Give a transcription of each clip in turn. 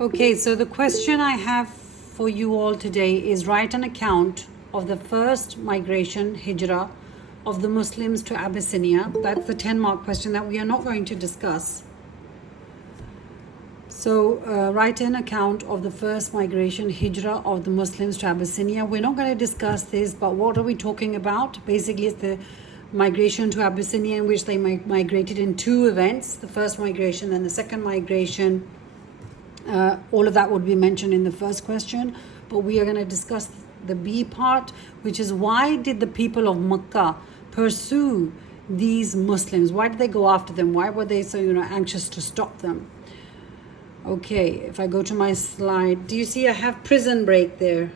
Okay, so the question I have for you all today is write an account of the first migration, hijrah, of the Muslims to Abyssinia. That's the 10-mark question that we are not going to discuss. So write an account of the first migration, hijrah of the Muslims to Abyssinia. We're not going to discuss this, but what are we talking about? Basically, it's the migration to Abyssinia in which they migrated in two events. The first migration and the second migration. All of that would be mentioned in the first question, but we are going to discuss the B part, which is why did the people of Makkah pursue these Muslims? Why did they go after them? Why were they so anxious to stop them? Okay, if I go to my slide, do you see I have prison break there?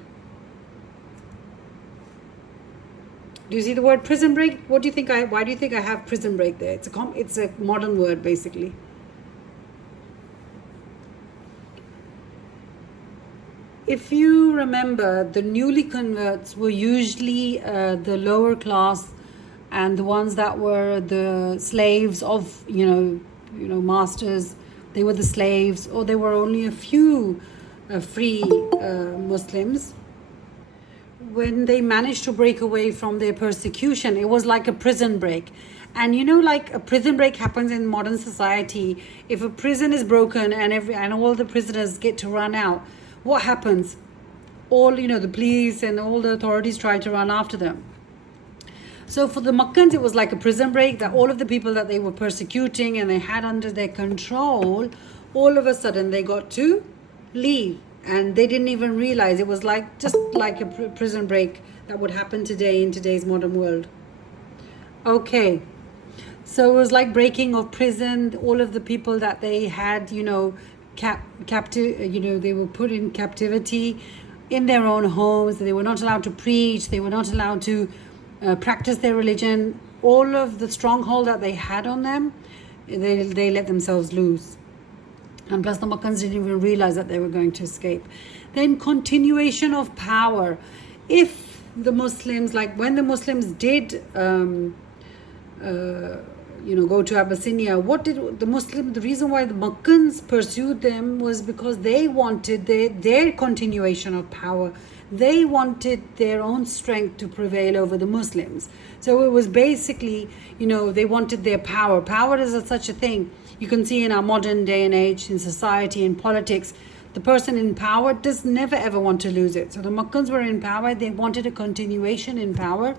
Do you see the word prison break? What do you think why do you think I have prison break there? It's a modern word basically. If you remember, the newly converts were usually the lower class and the ones that were the slaves of, masters. They were the slaves, or there were only a few free Muslims. When they managed to break away from their persecution, it was like a prison break. And like a prison break happens in modern society. If a prison is broken and all the prisoners get to run out, what happens? All, the police and all the authorities try to run after them. So for the Makkans, it was like a prison break, that all of the people that they were persecuting and they had under their control, all of a sudden they got to leave. And they didn't even realize. It was just like a prison break that would happen today in today's modern world. Okay. So it was like breaking of prison. All of the people that they had, captive, they were put in captivity in their own homes. They were not allowed to preach. They were not allowed to practice their religion. All of the stronghold that they had on them, they let themselves loose. And plus the Makkans didn't even realize that they were going to escape. Then continuation of power. If the Muslims, like when the Muslims did go to Abyssinia, what did the reason why the Makkans pursued them was because they wanted their continuation of power. They wanted their own strength to prevail over the Muslims. So it was basically, they wanted their power. Power is such a thing. You can see in our modern day and age, in society, in politics, the person in power does never ever want to lose it. So the Makkans were in power. They wanted a continuation in power.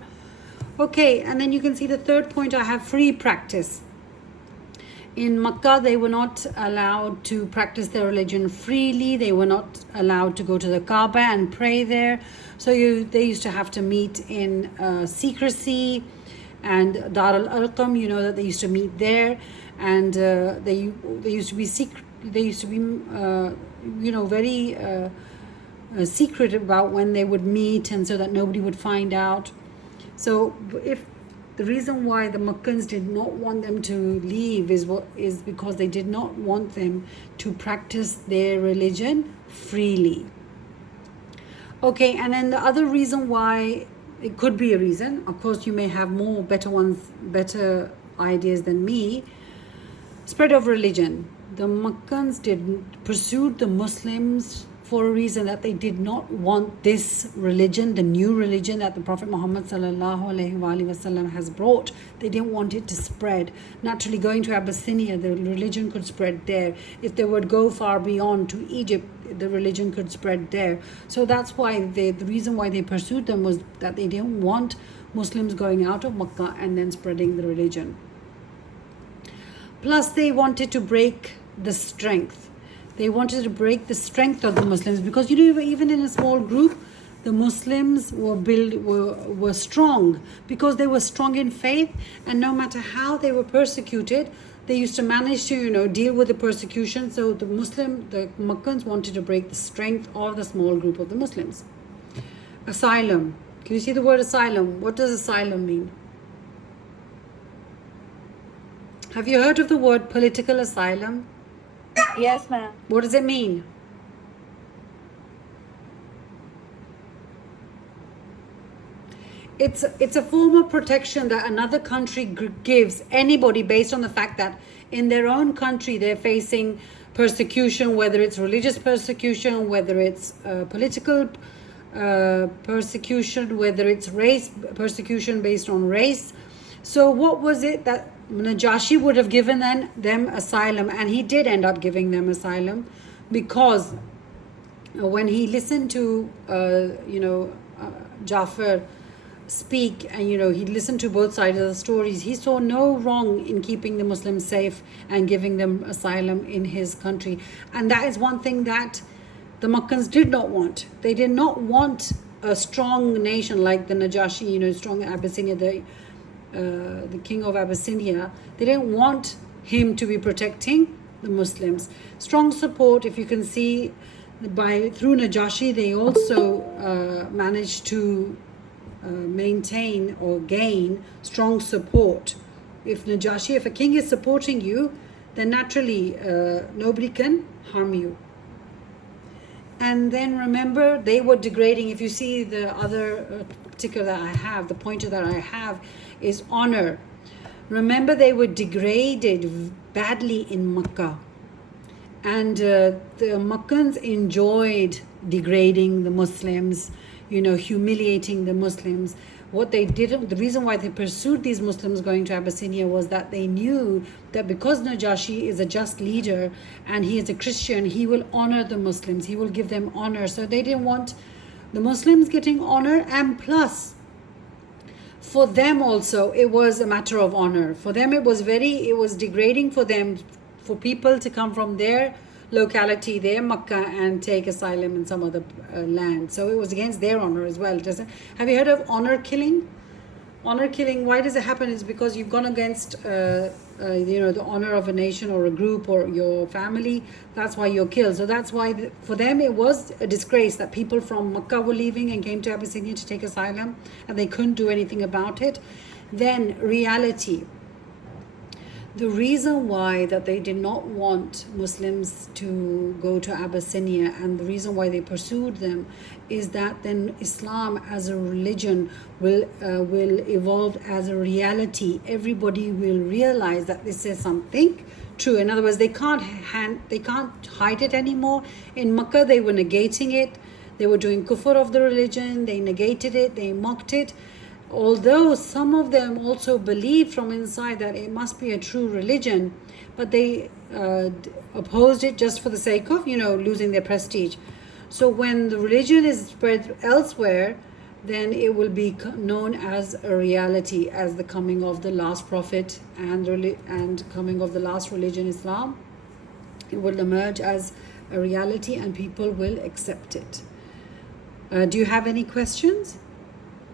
Okay, and then you can see the third point, I have free practice. In Makkah, they were not allowed to practice their religion freely. They were not allowed to go to the Kaaba and pray there. So they used to have to meet in secrecy. And Dar al-Arqam, that they used to meet there. And they used to be secret. They used to be, very secret about when they would meet, and so that nobody would find out. So if the reason why the Makkans did not want them to leave is because they did not want them to practice their religion freely. Okay, and then the other reason why, it could be a reason, of course you may have better ideas than me, spread of religion. The Makkans pursued the Muslims for a reason, that they did not want this religion, the new religion that the Prophet Muhammad ﷺ has brought. They didn't want it to spread. Naturally, going to Abyssinia, the religion could spread there. If they would go far beyond to Egypt, the religion could spread there. So that's why the reason why they pursued them was that they didn't want Muslims going out of Makkah and then spreading the religion. Plus, they wanted to break the strength. They wanted to break the strength of the Muslims, because even in a small group, the Muslims were strong, because they were strong in faith, and no matter how they were persecuted, they used to manage to deal with the persecution. So the Makkans wanted to break the strength of the small group of the Muslims. Asylum. Can you see the word asylum? What does asylum mean? Have you heard of the word political asylum? Yes, ma'am. What does it mean? It's a form of protection that another country gives anybody based on the fact that in their own country they're facing persecution, whether it's religious persecution, whether it's political persecution, whether it's race persecution based on race. So what was it that Najashi would have given them asylum? And he did end up giving them asylum, because when he listened to Jafar speak, and he listened to both sides of the stories, he saw no wrong in keeping the Muslims safe and giving them asylum in his country. And that is one thing that the Makkans did not want. They did not want a strong nation like the Najashi, strong Abyssinia, the king of Abyssinia. They didn't want him to be protecting the Muslims. Strong support, if you can see, through Najashi, they also managed to maintain or gain strong support. If a king is supporting you, then naturally nobody can harm you. And then remember, they were degrading. If you see the other particular that I have, the pointer that I have is honor. Remember, they were degraded badly in Makkah. And the Makkans enjoyed degrading the Muslims, humiliating the Muslims. What they did, the reason why they pursued these Muslims going to Abyssinia, was that they knew that because Najashi is a just leader and he is a Christian, he will honor the Muslims, he will give them honor. So they didn't want the Muslims getting honor, and plus for them also it was a matter of honor. For them it was degrading for them, for people to come from their locality, their Makkah, and take asylum in some other land. So it was against their honor as well. Have you heard of honor killing? Honor killing, why does it happen? Is because you've gone against the honor of a nation or a group or your family. That's why you're killed. So that's why for them it was a disgrace that people from Makkah were leaving and came to Abyssinia to take asylum, and they couldn't do anything about it. Then reality. The reason why that they did not want Muslims to go to Abyssinia, and the reason why they pursued them, is that then Islam as a religion will evolve as a reality. Everybody will realize that this is something true. In other words, they can't hide it anymore. In Makkah, they were negating it. They were doing kufr of the religion. They negated it. They mocked it. Although some of them also believed from inside that it must be a true religion, but they opposed it just for the sake of, losing their prestige. So when the religion is spread elsewhere, then it will be known as a reality, as the coming of the last prophet and coming of the last religion, Islam. It will emerge as a reality and people will accept it. Do you have any questions?